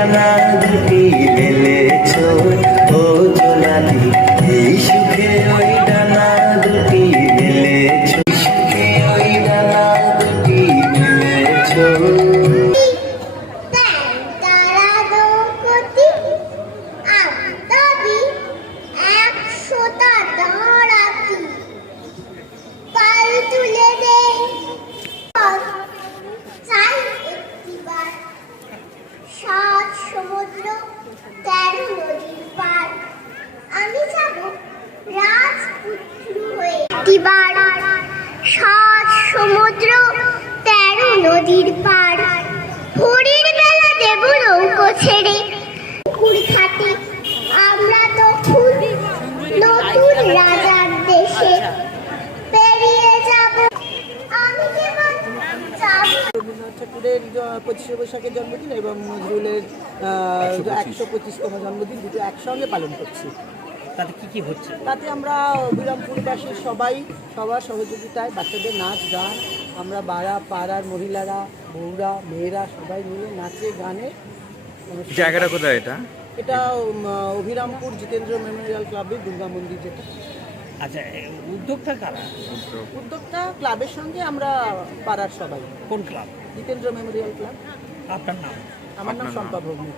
ডানা দুটি মেলেছ ও জোনাকি, এই সুখে ওই ডানা দুটি মেলেছ, সুখে ওই ডানা দুটি মেলেছ। সমুদ্র 13 নদীর পার, আমি যাব রাজপুত্র হয়ে। একটিবার 7 সমুদ্র 13 নদীর পার, ভোরের বেলা দেব নৌকো ছেড়ে পুকুর ঘাটে আমরা তখন নতুন রাজার দেশে পেরিয়ে যাব। আমি কেবল রবীন্দ্রনাথ ঠাকুরের 25শে বৈশাখের জন্মদিন এবং নজরুলের 125তম জন্মদিন দুটো একসঙ্গে পালন করছি। তাতে কি কি হচ্ছে? তাতে আমরা অবিরামপুরবাসীর সবার সহযোগিতায় বাচ্চাদের নাচ গান, আমরা পাড়ার মহিলারা, বউরা, মেয়েরা সবাই মিলে নাচে গানে। জায়গাটা কোথায় এটা? এটা অভিরামপুর জিতেন্দ্র মেমোরিয়াল ক্লাবের দুর্গা মন্দির যেটা। আচ্ছা, উদ্যোগটা কারা? উদ্যোগটা ক্লাবের সঙ্গে আমরা পাড়ার সবাই। কোন ক্লাব? Jitendra Memorial club. আপনার নাম? আমার নাম শম্পা ভৌমিক।